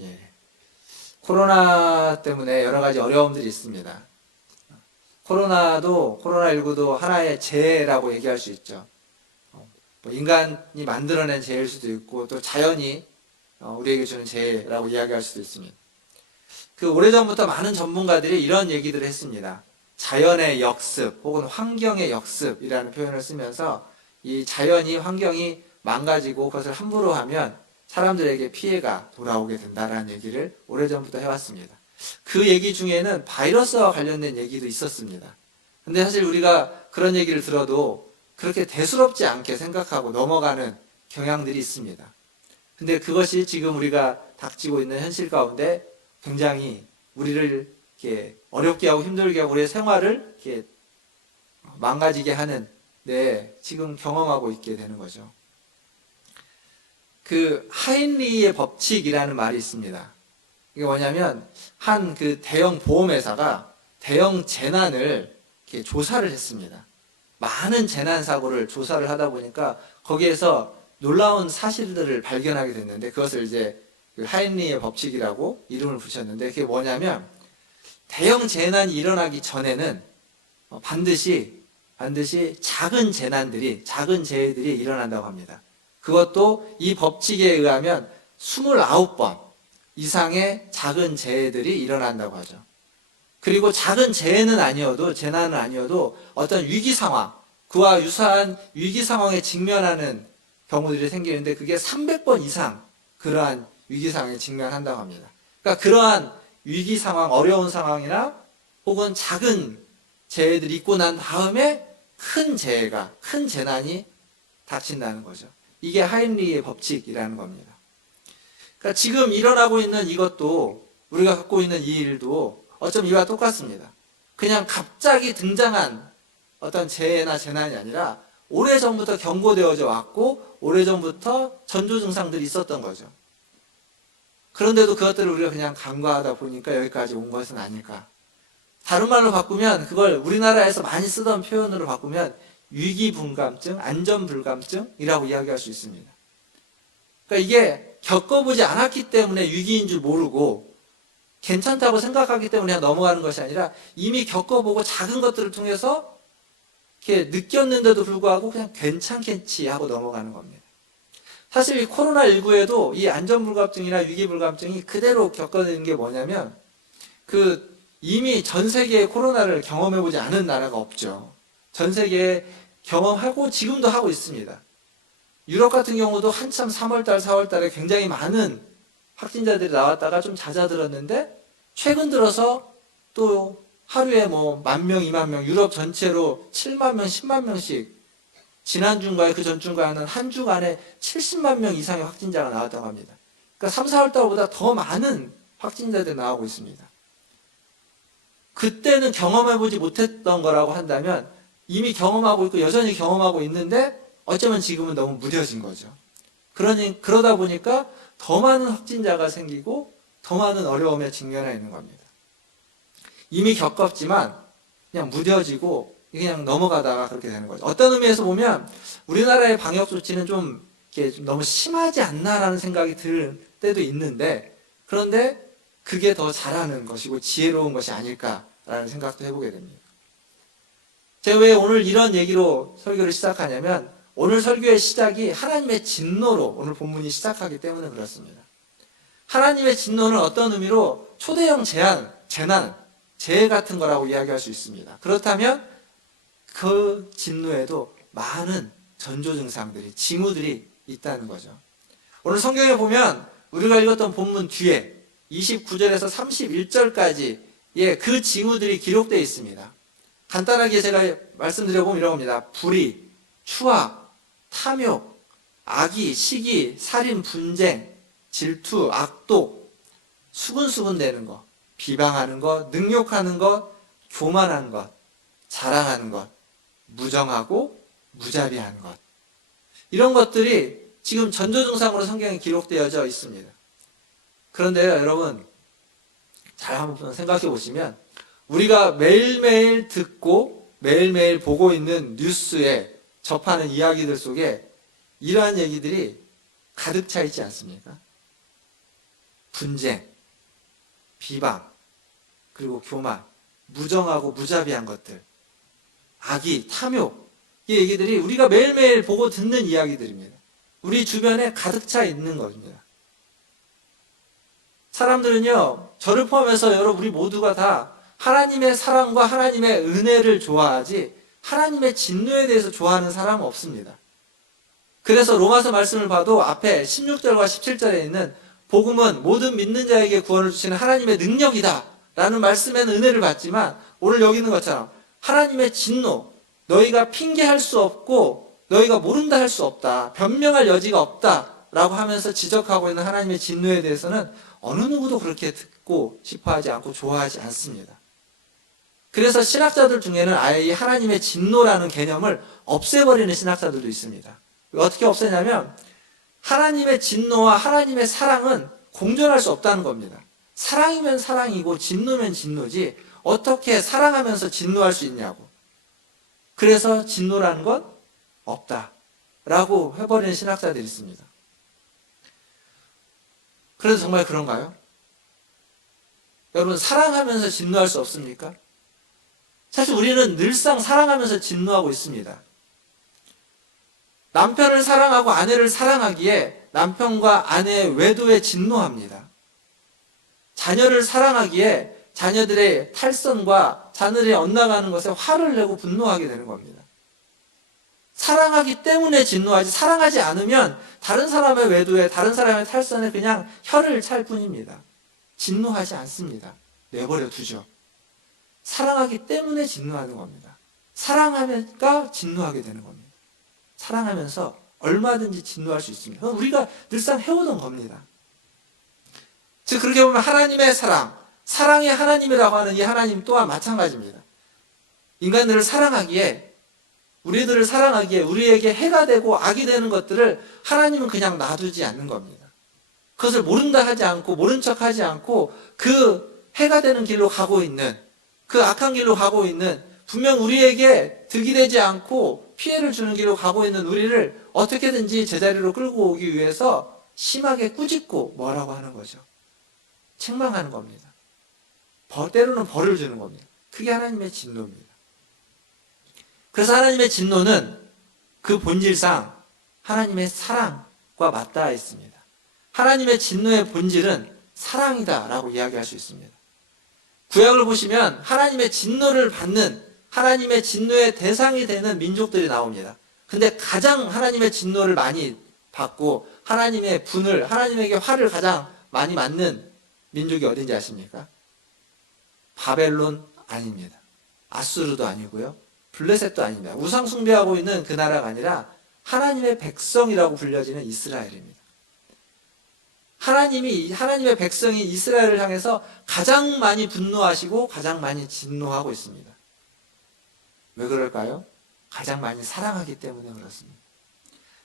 예. 코로나 때문에 여러 가지 어려움들이 있습니다. 코로나19도 하나의 재해라고 얘기할 수 있죠. 뭐 인간이 만들어낸 재해일 수도 있고 또 자연이 우리에게 주는 재해라고 이야기할 수도 있습니다. 그 오래전부터 많은 전문가들이 이런 얘기들을 했습니다. 자연의 역습 혹은 환경의 역습이라는 표현을 쓰면서 이 자연이 환경이 망가지고 그것을 함부로 하면 사람들에게 피해가 돌아오게 된다라는 얘기를 오래전부터 해왔습니다. 그 얘기 중에는 바이러스와 관련된 얘기도 있었습니다. 근데 사실 우리가 그런 얘기를 들어도 그렇게 대수롭지 않게 생각하고 넘어가는 경향들이 있습니다. 근데 그것이 지금 우리가 닥치고 있는 현실 가운데 굉장히 우리를 이렇게 어렵게 하고 힘들게 하고 우리의 생활을 이렇게 망가지게 하는 지금 경험하고 있게 되는 거죠. 그 하인리히의 법칙이라는 말이 있습니다. 이게 뭐냐면 한 그 대형 보험회사가 대형 재난을 이렇게 조사를 했습니다. 많은 재난 사고를 조사를 하다 보니까 거기에서 놀라운 사실들을 발견하게 됐는데 그것을 이제 하인리히의 법칙이라고 이름을 붙였는데 그게 뭐냐면 대형 재난이 일어나기 전에는 반드시 작은 작은 재해들이 일어난다고 합니다. 그것도 이 법칙에 의하면 29번 이상의 작은 재해들이 일어난다고 하죠. 그리고 작은 재난은 아니어도 어떤 위기 상황, 그와 유사한 위기 상황에 직면하는 경우들이 생기는데 그게 300번 이상 그러한 위기 상황에 직면한다고 합니다. 그러니까 그러한 위기 상황, 어려운 상황이나 혹은 작은 재해들이 있고 난 다음에 큰 재난이 닥친다는 거죠. 이게 하인리히의 법칙이라는 겁니다. 그러니까 지금 일어나고 있는 이것도 우리가 갖고 있는 이 일도 어쩌면 이와 똑같습니다. 그냥 갑자기 등장한 어떤 재해나 재난이 아니라 오래전부터 경고되어져 왔고 오래전부터 전조 증상들이 있었던 거죠. 그런데도 그것들을 우리가 그냥 간과하다 보니까 여기까지 온 것은 아닐까. 다른 말로 바꾸면 그걸 우리나라에서 많이 쓰던 표현으로 바꾸면 위기분감증, 안전불감증이라고 이야기할 수 있습니다. 그러니까 이게 겪어보지 않았기 때문에 위기인 줄 모르고 괜찮다고 생각하기 때문에 그냥 넘어가는 것이 아니라 이미 겪어보고 작은 것들을 통해서 이렇게 느꼈는데도 불구하고 그냥 괜찮겠지 하고 넘어가는 겁니다. 사실 이 코로나19에도 이 안전불감증이나 위기불감증이 그대로 겪어내는 게 뭐냐면 이미 전 세계에 코로나를 경험해보지 않은 나라가 없죠. 전 세계에 경험하고 지금도 하고 있습니다. 유럽 같은 경우도 한참 3월달, 4월달에 굉장히 많은 확진자들이 나왔다가 좀 잦아들었는데 최근 들어서 또 하루에 뭐 10,000명, 20,000명, 유럽 전체로 7만 명, 10만 명씩 지난주인가에 그 전주인가에는 한 주간에 70만 명 이상의 확진자가 나왔다고 합니다. 그러니까 3, 4월달보다 더 많은 확진자들이 나오고 있습니다. 그때는 경험해보지 못했던 거라고 한다면 이미 경험하고 있고 여전히 경험하고 있는데 어쩌면 지금은 너무 무뎌진 거죠. 그러다 보니까 더 많은 확진자가 생기고 더 많은 어려움에 직면해 있는 겁니다. 이미 겪었지만 그냥 무뎌지고 그냥 넘어가다가 그렇게 되는 거죠. 어떤 의미에서 보면 우리나라의 방역 조치는 좀 너무 심하지 않나라는 생각이 들 때도 있는데 그런데 그게 더 잘하는 것이고 지혜로운 것이 아닐까라는 생각도 해보게 됩니다. 제가 왜 오늘 이런 얘기로 설교를 시작하냐면 오늘 설교의 시작이 하나님의 진노로 오늘 본문이 시작하기 때문에 그렇습니다. 하나님의 진노는 어떤 의미로 초대형 재난, 재해 같은 거라고 이야기할 수 있습니다. 그렇다면 그 진노에도 많은 전조 증상들이, 징후들이 있다는 거죠. 오늘 성경에 보면 우리가 읽었던 본문 뒤에 29절에서 31절까지의 그 징후들이 기록되어 있습니다. 간단하게 제가 말씀드려보면 이런 겁니다. 불의, 추악, 탐욕, 악의, 시기, 살인, 분쟁, 질투, 악독, 수군수군대는 것, 비방하는 것, 능욕하는 것, 교만한 것, 자랑하는 것, 무정하고 무자비한 것. 이런 것들이 지금 전조증상으로 성경에 기록되어져 있습니다. 그런데요, 여러분, 잘 한번 생각해 보시면 우리가 매일매일 듣고 매일매일 보고 있는 뉴스에 접하는 이야기들 속에 이러한 얘기들이 가득 차 있지 않습니까? 분쟁, 비방, 그리고 교만, 무정하고 무자비한 것들, 악의, 탐욕, 이 얘기들이 우리가 매일매일 보고 듣는 이야기들입니다. 우리 주변에 가득 차 있는 겁니다. 사람들은요, 저를 포함해서 여러분 우리 모두가 다 하나님의 사랑과 하나님의 은혜를 좋아하지 하나님의 진노에 대해서 좋아하는 사람은 없습니다. 그래서 로마서 말씀을 봐도 앞에 16절과 17절에 있는 복음은 모든 믿는 자에게 구원을 주시는 하나님의 능력이다 라는 말씀에는 은혜를 받지만 오늘 여기 있는 것처럼 하나님의 진노, 너희가 핑계할 수 없고 너희가 모른다 할 수 없다, 변명할 여지가 없다 라고 하면서 지적하고 있는 하나님의 진노에 대해서는 어느 누구도 그렇게 듣고 싶어하지 않고 좋아하지 않습니다. 그래서 신학자들 중에는 아예 이 하나님의 진노라는 개념을 없애버리는 신학자들도 있습니다. 어떻게 없애냐면 하나님의 진노와 하나님의 사랑은 공존할 수 없다는 겁니다. 사랑이면 사랑이고 진노면 진노지 어떻게 사랑하면서 진노할 수 있냐고. 그래서 진노라는 건 없다라고 해버리는 신학자들이 있습니다. 그래서 정말 그런가요? 여러분, 사랑하면서 진노할 수 없습니까? 사실 우리는 늘상 사랑하면서 진노하고 있습니다. 남편을 사랑하고 아내를 사랑하기에 남편과 아내의 외도에 진노합니다. 자녀를 사랑하기에 자녀들의 탈선과 자녀들이 엇나가는 것에 화를 내고 분노하게 되는 겁니다. 사랑하기 때문에 진노하지, 사랑하지 않으면 다른 사람의 외도에 다른 사람의 탈선에 그냥 혀를 찰 뿐입니다. 진노하지 않습니다. 내버려 두죠. 사랑하기 때문에 진노하는 겁니다. 사랑하니까 진노하게 되는 겁니다. 사랑하면서 얼마든지 진노할 수 있습니다. 그건 우리가 늘상 해오던 겁니다. 즉 그렇게 보면 하나님의 사랑, 사랑의 하나님이라고 하는 이 하나님 또한 마찬가지입니다. 인간들을 사랑하기에, 우리들을 사랑하기에 우리에게 해가 되고 악이 되는 것들을 하나님은 그냥 놔두지 않는 겁니다. 그것을 모른다 하지 않고 모른 척 하지 않고 그 해가 되는 길로 가고 있는, 그 악한 길로 가고 있는, 분명 우리에게 득이 되지 않고 피해를 주는 길로 가고 있는 우리를 어떻게든지 제자리로 끌고 오기 위해서 심하게 꾸짖고 뭐라고 하는 거죠. 책망하는 겁니다. 때로는 벌을 주는 겁니다. 그게 하나님의 진노입니다. 그래서 하나님의 진노는 그 본질상 하나님의 사랑과 맞닿아 있습니다. 하나님의 진노의 본질은 사랑이다라고 이야기할 수 있습니다. 구약을 보시면 하나님의 진노를 받는, 하나님의 진노의 대상이 되는 민족들이 나옵니다. 근데 가장 하나님의 진노를 많이 받고 하나님의 분을, 하나님에게 화를 가장 많이 맞는 민족이 어딘지 아십니까? 바벨론 아닙니다. 아수르도 아니고요. 블레셋도 아닙니다. 우상 숭배하고 있는 그 나라가 아니라 하나님의 백성이라고 불려지는 이스라엘입니다. 하나님의 백성이 이스라엘을 향해서 가장 많이 분노하시고 가장 많이 진노하고 있습니다. 왜 그럴까요? 가장 많이 사랑하기 때문에 그렇습니다.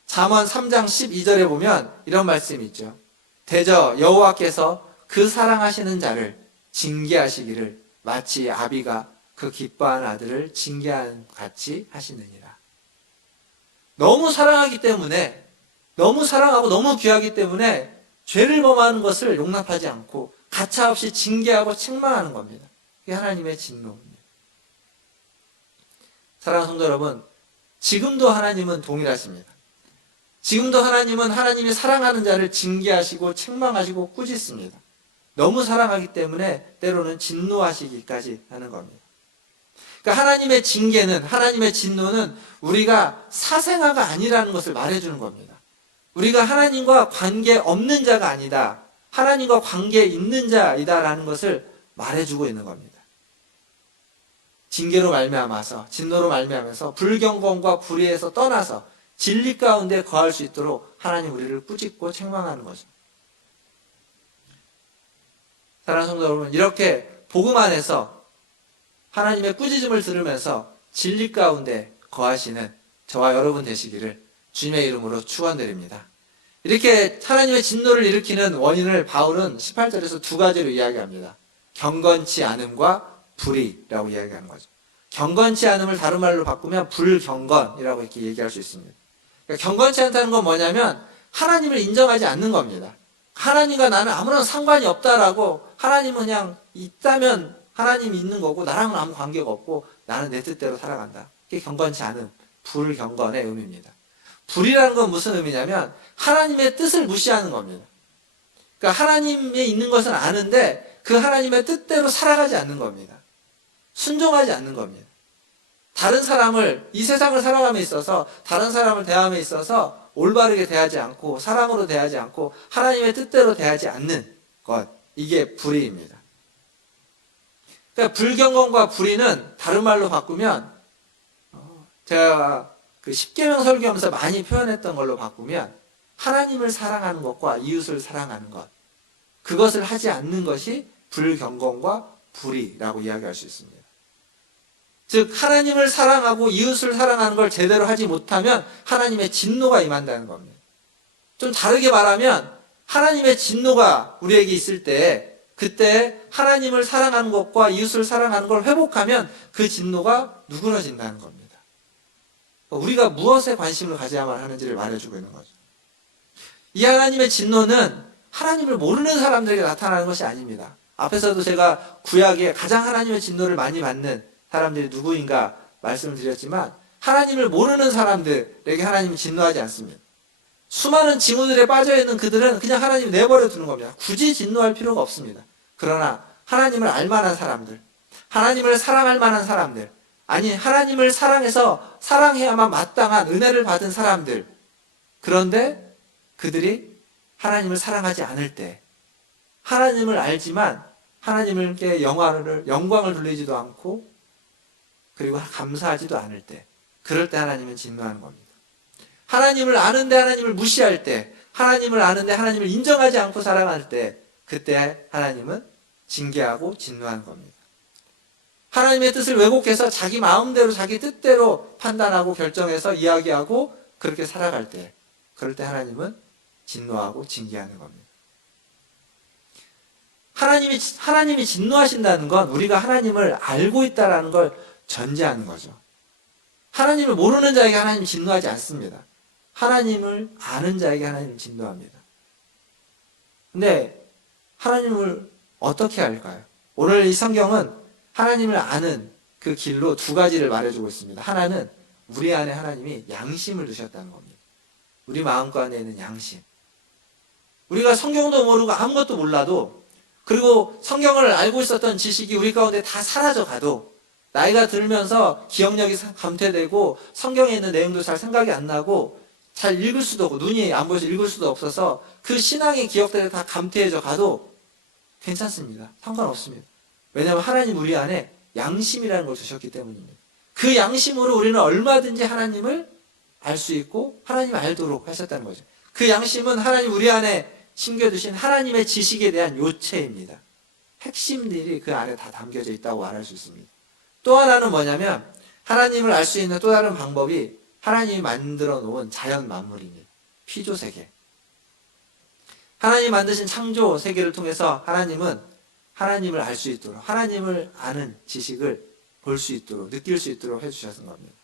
잠언 3장 12절에 보면 이런 말씀이 있죠. 대저 여호와께서 그 사랑하시는 자를 징계하시기를 마치 아비가 그 기뻐한 아들을 징계한 같이 하시느니라. 너무 사랑하기 때문에, 너무 사랑하고 너무 귀하기 때문에 죄를 범하는 것을 용납하지 않고 가차없이 징계하고 책망하는 겁니다. 그게 하나님의 진노입니다. 사랑하는 성도 여러분, 지금도 하나님은 동일하십니다. 지금도 하나님은 하나님이 사랑하는 자를 징계하시고 책망하시고 꾸짖습니다. 너무 사랑하기 때문에 때로는 진노하시기까지 하는 겁니다. 그러니까 하나님의 징계는, 하나님의 진노는 우리가 사생아가 아니라는 것을 말해주는 겁니다. 우리가 하나님과 관계 없는 자가 아니다, 하나님과 관계 있는 자이다라는 것을 말해주고 있는 겁니다. 징계로 말미암아서, 진노로 말미암아서 불경건과 불의에서 떠나서 진리 가운데 거할 수 있도록 하나님 우리를 꾸짖고 책망하는 거죠. 사랑하는 성도 여러분, 이렇게 복음 안에서 하나님의 꾸짖음을 들으면서 진리 가운데 거하시는 저와 여러분 되시기를 주님의 이름으로 축원드립니다. 이렇게 하나님의 진노를 일으키는 원인을 바울은 18절에서 두 가지로 이야기합니다. 경건치 않음과 불의라고 이야기하는 거죠. 경건치 않음을 다른 말로 바꾸면 불경건이라고 이렇게 얘기할 수 있습니다. 그러니까 경건치 않다는 건 뭐냐면 하나님을 인정하지 않는 겁니다. 하나님과 나는 아무런 상관이 없다라고, 하나님은 그냥 있다면 하나님이 있는 거고 나랑은 아무 관계가 없고 나는 내 뜻대로 살아간다. 이게 경건치 않은 불경건의 의미입니다. 불이라는 건 무슨 의미냐면 하나님의 뜻을 무시하는 겁니다. 그러니까 하나님이 있는 것은 아는데 그 하나님의 뜻대로 살아가지 않는 겁니다. 순종하지 않는 겁니다. 다른 사람을, 이 세상을 살아감에 있어서 다른 사람을 대함에 있어서 올바르게 대하지 않고 사랑으로 대하지 않고 하나님의 뜻대로 대하지 않는 것, 이게 불의입니다. 그러니까 불경건과 불의는 다른 말로 바꾸면, 제가 그 십계명 설교하면서 많이 표현했던 걸로 바꾸면 하나님을 사랑하는 것과 이웃을 사랑하는 것, 그것을 하지 않는 것이 불경건과 불의라고 이야기할 수 있습니다. 즉 하나님을 사랑하고 이웃을 사랑하는 걸 제대로 하지 못하면 하나님의 진노가 임한다는 겁니다. 좀 다르게 말하면 하나님의 진노가 우리에게 있을 때, 그때 하나님을 사랑하는 것과 이웃을 사랑하는 걸 회복하면 그 진노가 누그러진다는 겁니다. 우리가 무엇에 관심을 가져야만 하는지를 말해주고 있는 거죠. 이 하나님의 진노는 하나님을 모르는 사람들에게 나타나는 것이 아닙니다. 앞에서도 제가 구약에 가장 하나님의 진노를 많이 받는 사람들이 누구인가 말씀을 드렸지만 하나님을 모르는 사람들에게 하나님은 진노하지 않습니다. 수많은 징후들에 빠져있는 그들은 그냥 하나님 내버려 두는 겁니다. 굳이 진노할 필요가 없습니다. 그러나 하나님을 알만한 사람들, 하나님을 사랑할 만한 사람들, 아니 하나님을 사랑해서 사랑해야만 마땅한 은혜를 받은 사람들, 그런데 그들이 하나님을 사랑하지 않을 때, 하나님을 알지만 하나님께 영광을 돌리지도 않고 그리고 감사하지도 않을 때, 그럴 때 하나님은 진노하는 겁니다. 하나님을 아는데 하나님을 무시할 때, 하나님을 아는데 하나님을 인정하지 않고 살아갈 때, 그때 하나님은 징계하고 진노하는 겁니다. 하나님의 뜻을 왜곡해서 자기 마음대로 자기 뜻대로 판단하고 결정해서 이야기하고 그렇게 살아갈 때, 그럴 때 하나님은 진노하고 징계하는 겁니다. 하나님이 진노하신다는 건 우리가 하나님을 알고 있다는 걸 전제하는 거죠. 하나님을 모르는 자에게 하나님이 진노하지 않습니다. 하나님을 아는 자에게 하나님은 진노합니다. 근데 하나님을 어떻게 알까요? 오늘 이 성경은 하나님을 아는 그 길로 두 가지를 말해주고 있습니다. 하나는 우리 안에 하나님이 양심을 두셨다는 겁니다. 우리 마음가운데 있는 양심. 우리가 성경도 모르고 아무것도 몰라도, 그리고 성경을 알고 있었던 지식이 우리 가운데 다 사라져 가도, 나이가 들면서 기억력이 감퇴되고 성경에 있는 내용도 잘 생각이 안 나고 잘 읽을 수도 없고 눈이 안 보여서 읽을 수도 없어서 그 신앙의 기억들이 다 감퇴해져 가도 괜찮습니다. 상관없습니다. 왜냐하면 하나님 우리 안에 양심이라는 걸 주셨기 때문입니다. 그 양심으로 우리는 얼마든지 하나님을 알 수 있고 하나님 알도록 하셨다는 거죠. 그 양심은 하나님 우리 안에 심겨두신 하나님의 지식에 대한 요체입니다. 핵심들이 그 안에 다 담겨져 있다고 말할 수 있습니다. 또 하나는 뭐냐면 하나님을 알 수 있는 또 다른 방법이 하나님이 만들어 놓은 자연 만물입니다. 피조세계. 하나님이 만드신 창조 세계를 통해서 하나님은 하나님을 알 수 있도록, 하나님을 아는 지식을 볼 수 있도록, 느낄 수 있도록 해주셨던 겁니다.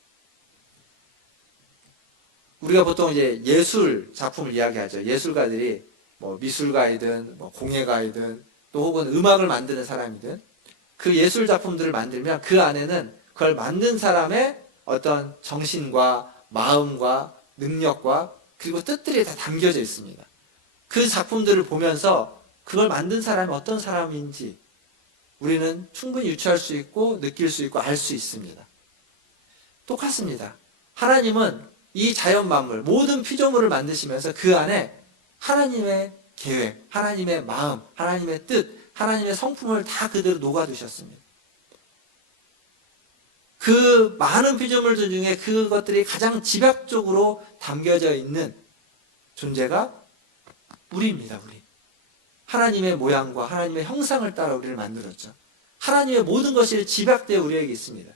우리가 보통 이제 예술 작품을 이야기하죠. 예술가들이 뭐 미술가이든 뭐 공예가이든 또 혹은 음악을 만드는 사람이든 그 예술 작품들을 만들면 그 안에는 그걸 만든 사람의 어떤 정신과 마음과 능력과 그리고 뜻들이 다 담겨져 있습니다. 그 작품들을 보면서 그걸 만든 사람이 어떤 사람인지 우리는 충분히 유추할 수 있고 느낄 수 있고 알 수 있습니다. 똑같습니다. 하나님은 이 자연 만물, 모든 피조물을 만드시면서 그 안에 하나님의 계획, 하나님의 마음, 하나님의 뜻, 하나님의 성품을 다 그대로 녹아두셨습니다. 그 많은 피조물들 중에 그것들이 가장 집약적으로 담겨져 있는 존재가 우리입니다. 우리. 하나님의 모양과 하나님의 형상을 따라 우리를 만들었죠. 하나님의 모든 것이 집약되어 우리에게 있습니다.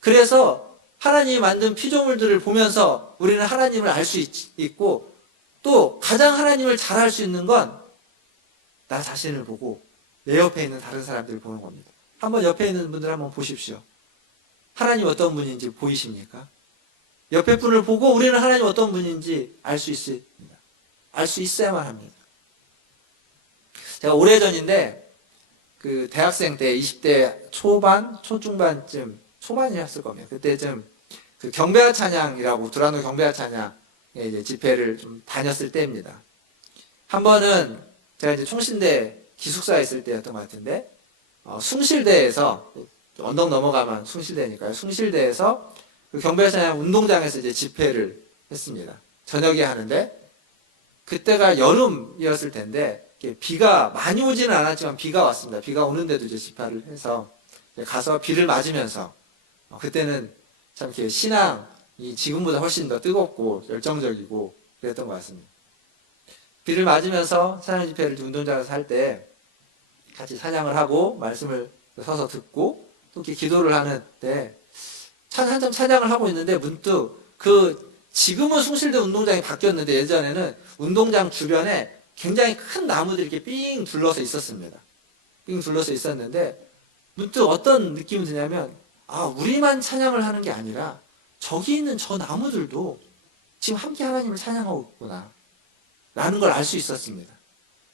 그래서 하나님이 만든 피조물들을 보면서 우리는 하나님을 알 수 있고, 또 가장 하나님을 잘 알 수 있는 건 나 자신을 보고 내 옆에 있는 다른 사람들을 보는 겁니다. 한번 옆에 있는 분들 한번 보십시오. 하나님 어떤 분인지 보이십니까? 옆에 분을 보고 우리는 하나님 어떤 분인지 알 수 있습니다. 알 수 있어야만 합니다. 제가 오래전인데 그 대학생 때 20대 초반, 초중반쯤 초반이었을 겁니다. 그때쯤 그 경배와 찬양이라고 두란노 경배와 찬양에 이제 집회를 좀 다녔을 때입니다. 한 번은 제가 이제 총신대 기숙사에 있을 때였던 것 같은데 숭실대에서 언덕 넘어가면 숭실대니까요. 숭실대에서 그 경배와 찬양 운동장에서 이제 집회를 했습니다. 저녁에 하는데 그때가 여름이었을 텐데 비가 많이 오지는 않았지만 비가 왔습니다. 비가 오는데도 이제 집회를 해서 가서 비를 맞으면서 그때는 참 이렇게 신앙이 지금보다 훨씬 더 뜨겁고 열정적이고 그랬던 것 같습니다. 비를 맞으면서 찬양 집회를 운동장에서 할 때 같이 찬양을 하고 말씀을 서서 듣고 또 이렇게 기도를 하는데 한참 찬양을 하고 있는데 문득 지금은 숭실대 운동장이 바뀌었는데 예전에는 운동장 주변에 굉장히 큰 나무들이 이렇게 삥 둘러서 있었습니다. 삥 둘러서 있었는데 문득 어떤 느낌이 드냐면 우리만 찬양을 하는 게 아니라 저기 있는 저 나무들도 지금 함께 하나님을 찬양하고 있구나 라는 걸 알 수 있었습니다.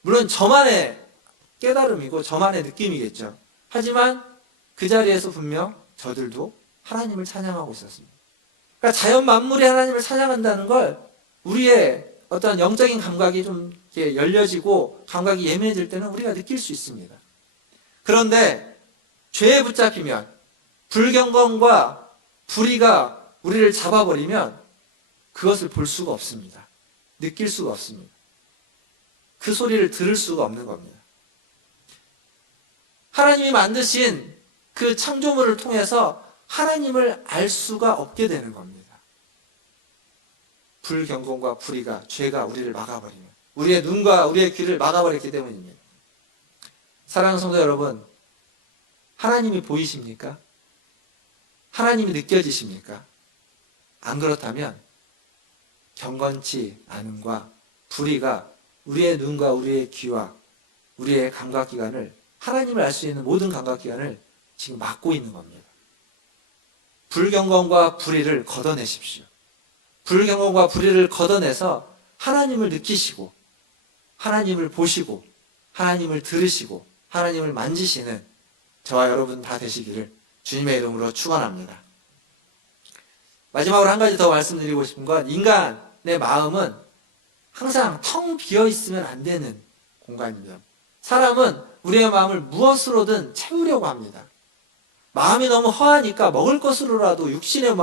물론 저만의 깨달음이고 저만의 느낌이겠죠. 하지만 그 자리에서 분명 저들도 하나님을 찬양하고 있었습니다. 그러니까 자연 만물이 하나님을 찬양한다는 걸 우리의 어떤 영적인 감각이 좀 이렇게 열려지고 감각이 예민해질 때는 우리가 느낄 수 있습니다. 그런데 죄에 붙잡히면 불경건과 불의가 우리를 잡아버리면 그것을 볼 수가 없습니다. 느낄 수가 없습니다. 그 소리를 들을 수가 없는 겁니다. 하나님이 만드신 그 창조물을 통해서 하나님을 알 수가 없게 되는 겁니다. 불경건과 불의가 죄가 우리를 막아버리면 우리의 눈과 우리의 귀를 막아버렸기 때문입니다. 사랑하는 성도 여러분, 하나님이 보이십니까? 하나님이 느껴지십니까? 안 그렇다면 경건치 않음과 불의가 우리의 눈과 우리의 귀와 우리의 감각기관을 하나님을 알 수 있는 모든 감각기관을 지금 막고 있는 겁니다. 불경건과 불의를 걷어내십시오. 불경건과 불의를 걷어내서 하나님을 느끼시고 하나님을 보시고 하나님을 들으시고 하나님을 만지시는 저와 여러분 다 되시기를 주님의 이름으로 축원합니다. 마지막으로 한 가지 더 말씀드리고 싶은 건 인간의 마음은 항상 텅 비어 있으면 안 되는 공간입니다. 사람은 우리의 마음을 무엇으로든 채우려고 합니다. 마음이 너무 허하니까 먹을 것으로라도 육신의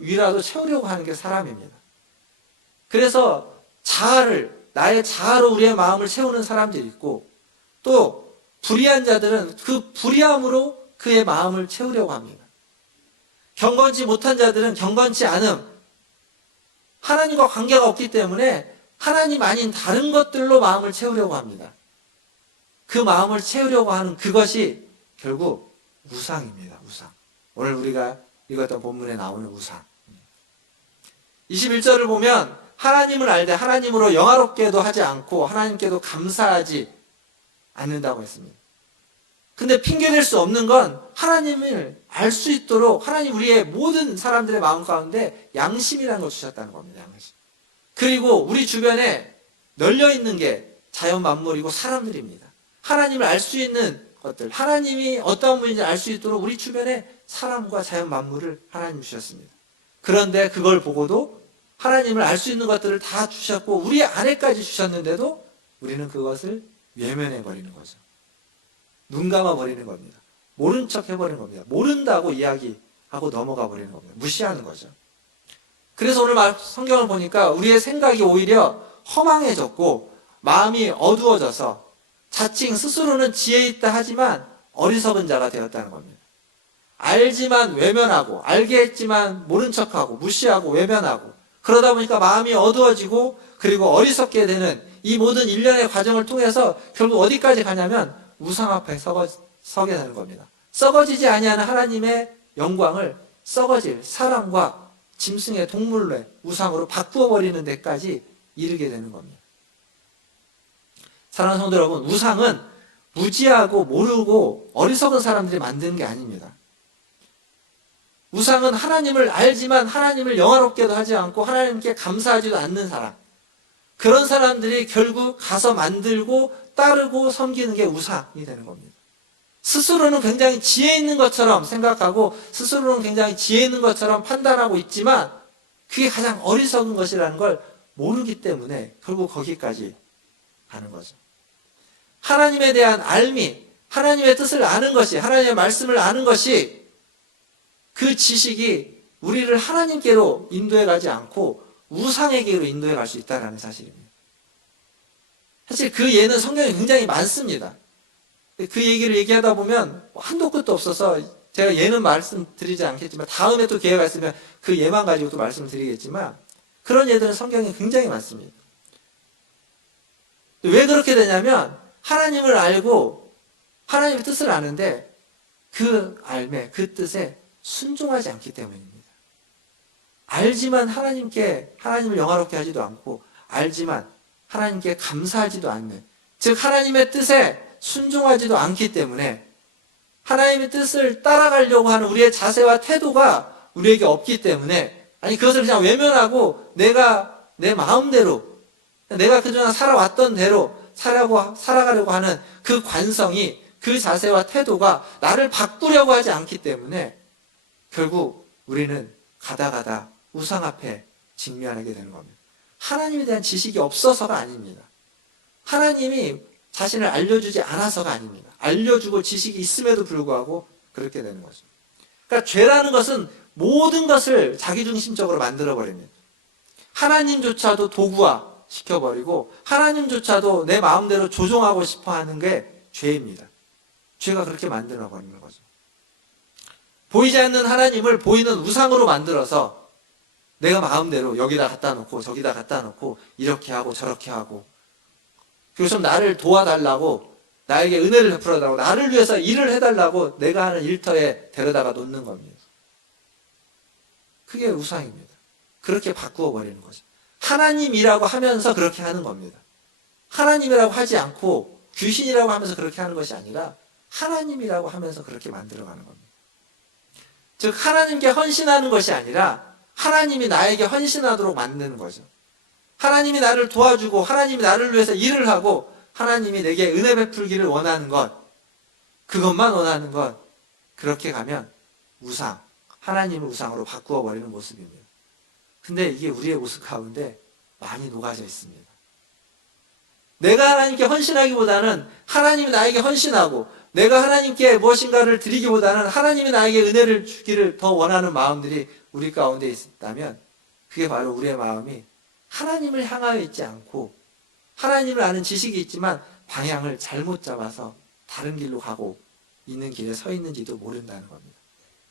위라도 채우려고 하는 게 사람입니다. 그래서 나의 자아로 우리의 마음을 채우는 사람들이 있고 또 불의한 자들은 그 불의함으로 그의 마음을 채우려고 합니다. 경건치 못한 자들은 경건치 않음, 하나님과 관계가 없기 때문에 하나님 아닌 다른 것들로 마음을 채우려고 합니다. 그 마음을 채우려고 하는 그것이 결국 우상입니다. 우상. 오늘 우리가 읽었던 본문에 나오는 우상. 21절을 보면 하나님을 알되 하나님으로 영화롭게도 하지 않고 하나님께도 감사하지 않는다고 했습니다. 근데 핑계댈 수 없는 건 하나님을 알 수 있도록 하나님 우리의 모든 사람들의 마음 가운데 양심이라는 걸 주셨다는 겁니다. 양심. 그리고 우리 주변에 널려있는 게 자연 만물이고 사람들입니다. 하나님을 알 수 있는 것들, 하나님이 어떤 분인지 알 수 있도록 우리 주변에 사람과 자연 만물을 하나님 주셨습니다. 그런데 그걸 보고도 하나님을 알 수 있는 것들을 다 주셨고 우리 안에까지 주셨는데도 우리는 그것을 외면해버리는 거죠. 눈 감아버리는 겁니다. 모른 척 해버리는 겁니다. 모른다고 이야기하고 넘어가 버리는 겁니다. 무시하는 거죠. 그래서 오늘 성경을 보니까 우리의 생각이 오히려 허망해졌고 마음이 어두워져서 자칭 스스로는 지혜 있다 하지만 어리석은 자가 되었다는 겁니다. 알지만 외면하고 알게 했지만 모른 척하고 무시하고 외면하고 그러다 보니까 마음이 어두워지고 그리고 어리석게 되는 이 모든 일련의 과정을 통해서 결국 어디까지 가냐면 우상 앞에 서게 되는 겁니다. 썩어지지 아니하는 하나님의 영광을 썩어질 사람과 짐승의 동물의 우상으로 바꾸어 버리는 데까지 이르게 되는 겁니다. 사랑하는 성도 여러분, 우상은 무지하고 모르고 어리석은 사람들이 만드는 게 아닙니다. 우상은 하나님을 알지만 하나님을 영화롭게도 하지 않고 하나님께 감사하지도 않는 사람, 그런 사람들이 결국 가서 만들고 따르고 섬기는 게 우상이 되는 겁니다. 스스로는 굉장히 지혜 있는 것처럼 생각하고 스스로는 굉장히 지혜 있는 것처럼 판단하고 있지만 그게 가장 어리석은 것이라는 걸 모르기 때문에 결국 거기까지 가는 거죠. 하나님에 대한 알미, 하나님의 뜻을 아는 것이, 하나님의 말씀을 아는 것이 그 지식이 우리를 하나님께로 인도해 가지 않고 우상에게로 인도해 갈 수 있다는 사실입니다. 사실 그 예는 성경에 굉장히 많습니다. 그 얘기를 얘기하다 보면 한도 끝도 없어서 제가 예는 말씀드리지 않겠지만 다음에 또 기회가 있으면 그 예만 가지고 또 말씀드리겠지만 그런 예들은 성경에 굉장히 많습니다. 왜 그렇게 되냐면 하나님을 알고 하나님의 뜻을 아는데 그 알매, 그 뜻에 순종하지 않기 때문입니다. 알지만 하나님을 영화롭게 하지도 않고 알지만 하나님께 감사하지도 않는, 즉 하나님의 뜻에 순종하지도 않기 때문에 하나님의 뜻을 따라가려고 하는 우리의 자세와 태도가 우리에게 없기 때문에, 아니 그것을 그냥 외면하고 내가 내 마음대로 내가 그동안 살아왔던 대로 살아가려고 하는 그 관성이, 그 자세와 태도가 나를 바꾸려고 하지 않기 때문에 결국 우리는 가다 우상 앞에 직면하게 되는 겁니다. 하나님에 대한 지식이 없어서가 아닙니다. 하나님이 자신을 알려주지 않아서가 아닙니다. 알려주고 지식이 있음에도 불구하고 그렇게 되는 거죠. 그러니까 죄라는 것은 모든 것을 자기중심적으로 만들어버립니다. 하나님조차도 도구화 시켜버리고 하나님조차도 내 마음대로 조종하고 싶어하는 게 죄입니다. 죄가 그렇게 만들어버리는 거죠. 보이지 않는 하나님을 보이는 우상으로 만들어서 내가 마음대로 여기다 갖다 놓고 저기다 갖다 놓고 이렇게 하고 저렇게 하고, 그리고 좀 나를 도와달라고, 나에게 은혜를 베풀어달라고, 나를 위해서 일을 해달라고 내가 하는 일터에 데려다가 놓는 겁니다. 그게 우상입니다. 그렇게 바꾸어 버리는 거죠. 하나님이라고 하면서 그렇게 하는 겁니다. 하나님이라고 하지 않고 귀신이라고 하면서 그렇게 하는 것이 아니라 하나님이라고 하면서 그렇게 만들어가는 겁니다. 즉 하나님께 헌신하는 것이 아니라 하나님이 나에게 헌신하도록 만드는 거죠. 하나님이 나를 도와주고 하나님이 나를 위해서 일을 하고 하나님이 내게 은혜 베풀기를 원하는 것, 그것만 원하는 것, 그렇게 가면 우상, 하나님을 우상으로 바꾸어 버리는 모습입니다. 근데 이게 우리의 모습 가운데 많이 녹아져 있습니다. 내가 하나님께 헌신하기보다는 하나님이 나에게 헌신하고 내가 하나님께 무엇인가를 드리기보다는 하나님이 나에게 은혜를 주기를 더 원하는 마음들이 우리 가운데 있다면 그게 바로 우리의 마음이 하나님을 향하여 있지 않고 하나님을 아는 지식이 있지만 방향을 잘못 잡아서 다른 길로 가고 있는 길에 서 있는지도 모른다는 겁니다.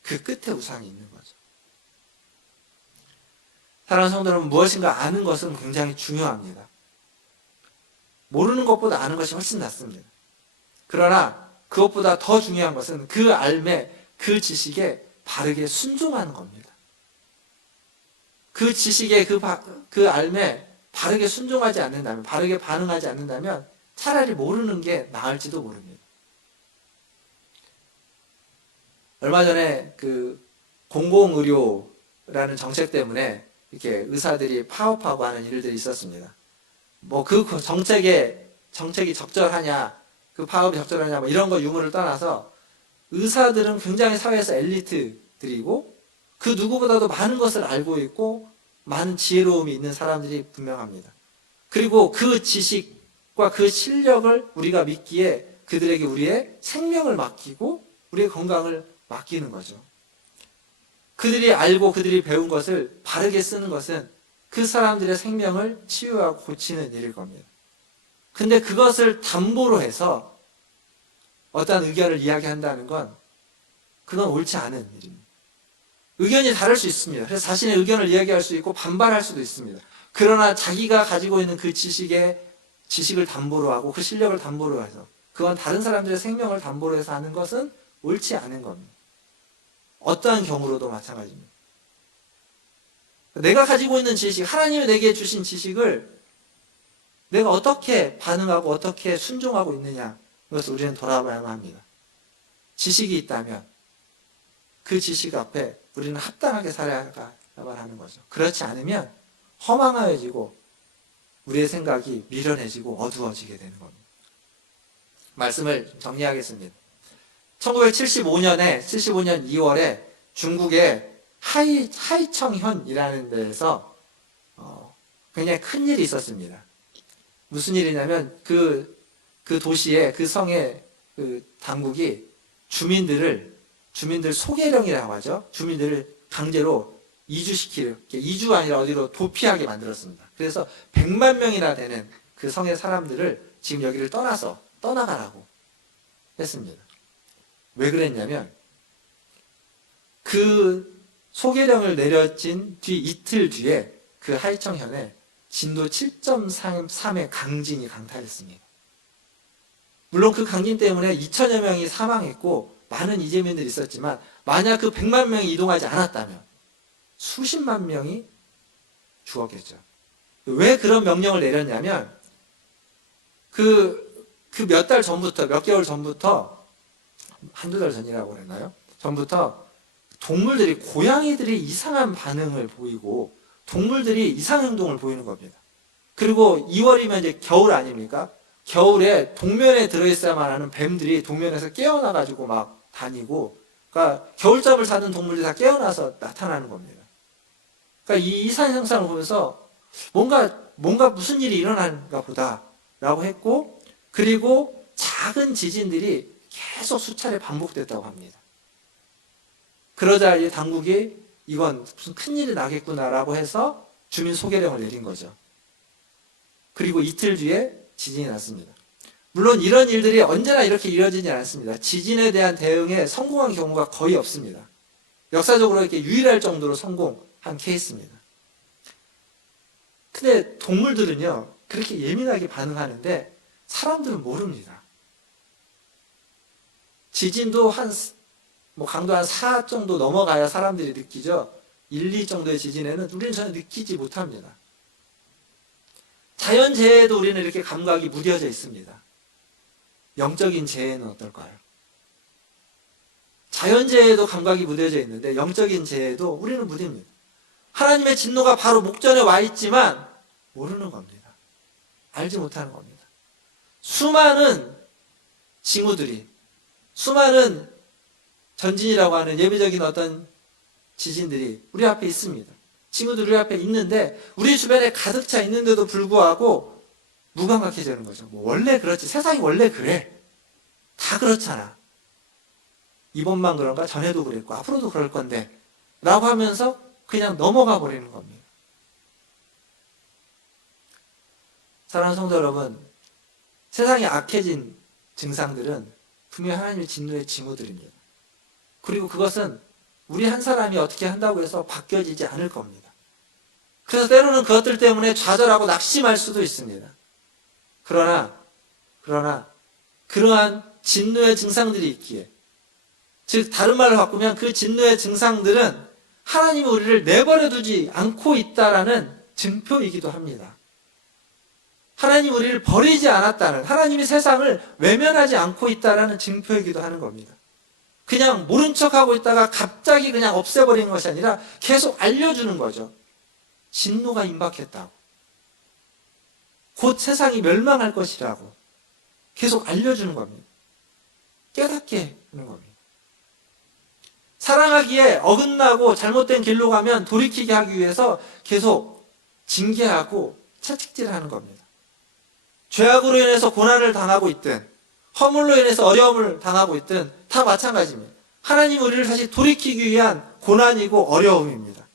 그 끝에 우상이 있는 거죠. 사랑하는 성도 여러분, 무엇인가 아는 것은 굉장히 중요합니다. 모르는 것보다 아는 것이 훨씬 낫습니다. 그러나 그것보다 더 중요한 것은 그 알매, 그 지식에 바르게 순종하는 겁니다. 그 지식에 그 알매 바르게 순종하지 않는다면, 바르게 반응하지 않는다면 차라리 모르는 게 나을지도 모릅니다. 얼마 전에 그 공공의료라는 정책 때문에 이렇게 의사들이 파업하고 하는 일들이 있었습니다. 뭐 그 정책이 적절하냐, 그 파업이 적절하냐, 뭐 이런 거 유무를 떠나서 의사들은 굉장히 사회에서 엘리트들이고 그 누구보다도 많은 것을 알고 있고 많은 지혜로움이 있는 사람들이 분명합니다. 그리고 그 지식과 그 실력을 우리가 믿기에 그들에게 우리의 생명을 맡기고 우리의 건강을 맡기는 거죠. 그들이 알고 그들이 배운 것을 바르게 쓰는 것은 그 사람들의 생명을 치유하고 고치는 일일 겁니다. 근데 그것을 담보로 해서 어떠한 의견을 이야기한다는 건 그건 옳지 않은 일입니다. 의견이 다를 수 있습니다. 그래서 자신의 의견을 이야기할 수 있고 반발할 수도 있습니다. 그러나 자기가 가지고 있는 그 지식을 담보로 하고 그 실력을 담보로 해서 그건 다른 사람들의 생명을 담보로 해서 하는 것은 옳지 않은 겁니다. 어떠한 경우로도 마찬가지입니다. 내가 가지고 있는 지식, 하나님이 내게 주신 지식을 내가 어떻게 반응하고 어떻게 순종하고 있느냐, 이것을 우리는 돌아봐야만 합니다. 지식이 있다면 그 지식 앞에 우리는 합당하게 살아야만 하는 거죠. 그렇지 않으면 허망하여지고 우리의 생각이 미련해지고 어두워지게 되는 겁니다. 말씀을 정리하겠습니다. 1975년에 2월에 중국의 하이청현이라는 데에서 굉장히 큰 일이 있었습니다. 무슨 일이냐면 그 도시의 그 성의 그 당국이 주민들 소개령이라고 하죠. 주민들을 강제로 이주가 아니라 어디로 도피하게 만들었습니다. 그래서 100만 명이나 되는 그 성의 사람들을 지금 여기를 떠나가라고 했습니다. 왜 그랬냐면 그 소개령을 내려진 이틀 뒤에 그 하이청현에 진도 7.3의 강진이 강타했습니다. 물론 그 강진 때문에 2천여 명이 사망했고 많은 이재민들이 있었지만 만약 그 100만 명이 이동하지 않았다면 수십만 명이 죽었겠죠. 왜 그런 명령을 내렸냐면 그 몇 달 전부터, 몇 개월 전부터, 한두 달 전이라고 그랬나요? 전부터 고양이들이 이상한 반응을 보이고 동물들이 이상 행동을 보이는 겁니다. 그리고 2월이면 이제 겨울 아닙니까? 겨울에 동면에 들어있어야만 하는 뱀들이 동면에서 깨어나가지고 막 다니고, 그러니까 겨울잠을 자는 동물들이 다 깨어나서 나타나는 겁니다. 그러니까 이 이상 현상을 보면서 뭔가 무슨 일이 일어나는가 보다라고 했고, 그리고 작은 지진들이 계속 수차례 반복됐다고 합니다. 그러자 이 당국이 이건 무슨 큰일이 나겠구나라고 해서 주민 소개령을 내린 거죠. 그리고 이틀 뒤에 지진이 났습니다. 물론 이런 일들이 언제나 이렇게 이루어지지 않습니다. 지진에 대한 대응에 성공한 경우가 거의 없습니다. 역사적으로 이렇게 유일할 정도로 성공한 케이스입니다. 근데 동물들은요, 그렇게 예민하게 반응하는데 사람들은 모릅니다. 지진도 강도 한 4 정도 넘어가야 사람들이 느끼죠. 1, 2 정도의 지진에는 우리는 전혀 느끼지 못합니다. 자연재해에도 우리는 이렇게 감각이 무뎌져 있습니다. 영적인 재해는 어떨까요? 자연재해에도 감각이 무뎌져 있는데 영적인 재해에도 우리는 무딥니다. 하나님의 진노가 바로 목전에 와 있지만 모르는 겁니다. 알지 못하는 겁니다. 수많은 징후들이, 수많은 전진이라고 하는 예비적인 어떤 지진들이 우리 앞에 있습니다. 징후들이 우리 앞에 있는데 우리 주변에 가득 차 있는데도 불구하고 무감각해지는 거죠. 원래 그렇지, 세상이 원래 그래, 다 그렇잖아, 이번만 그런가, 전에도 그랬고 앞으로도 그럴 건데 라고 하면서 그냥 넘어가 버리는 겁니다. 사랑하는 성도 여러분, 세상이 악해진 증상들은 분명히 하나님의 진노의 징후들입니다. 그리고 그것은 우리 한 사람이 어떻게 한다고 해서 바뀌어지지 않을 겁니다. 그래서 때로는 그것들 때문에 좌절하고 낙심할 수도 있습니다. 그러나 그러한 진노의 증상들이 있기에, 즉 다른 말로 바꾸면 그 진노의 증상들은 하나님이 우리를 내버려 두지 않고 있다라는 증표이기도 합니다. 하나님이 우리를 버리지 않았다는, 하나님이 세상을 외면하지 않고 있다라는 증표이기도 하는 겁니다. 그냥 모른 척하고 있다가 갑자기 그냥 없애버리는 것이 아니라 계속 알려주는 거죠. 진노가 임박했다고, 곧 세상이 멸망할 것이라고 계속 알려주는 겁니다. 깨닫게 하는 겁니다. 사랑하기에 어긋나고 잘못된 길로 가면 돌이키게 하기 위해서 계속 징계하고 채찍질하는 겁니다. 죄악으로 인해서 고난을 당하고 있든 허물로 인해서 어려움을 당하고 있든 다 마찬가지입니다. 하나님 우리를 다시 돌이키기 위한 고난이고 어려움입니다.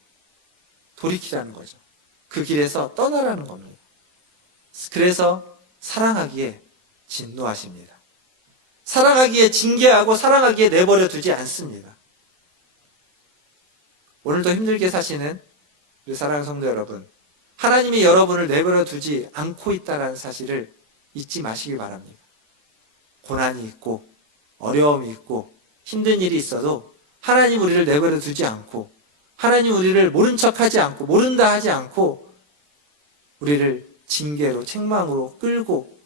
돌이키라는 거죠. 그 길에서 떠나라는 겁니다. 그래서 사랑하기에 진노하십니다. 사랑하기에 징계하고 사랑하기에 내버려 두지 않습니다. 오늘도 힘들게 사시는 우리 사랑하는 성도 여러분, 하나님이 여러분을 내버려 두지 않고 있다는 사실을 잊지 마시길 바랍니다. 고난이 있고 어려움이 있고 힘든 일이 있어도 하나님 우리를 내버려 두지 않고, 하나님 우리를 모른 척하지 않고 모른다 하지 않고 우리를 징계로 책망으로 끌고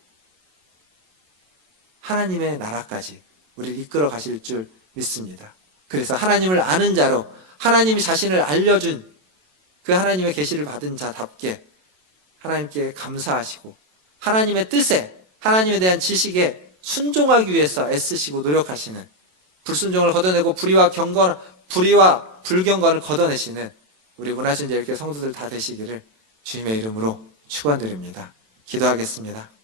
하나님의 나라까지 우리를 이끌어 가실 줄 믿습니다. 그래서 하나님을 아는 자로, 하나님이 자신을 알려준 그 하나님의 계시를 받은 자답게 하나님께 감사하시고 하나님의 뜻에, 하나님에 대한 지식에 순종하기 위해서 애쓰시고 노력하시는, 불순종을 걷어내고 불의와 불경건을 걷어내시는 우리 문화신제일교회 성도들 다 되시기를 주님의 이름으로 축원드립니다. 기도하겠습니다.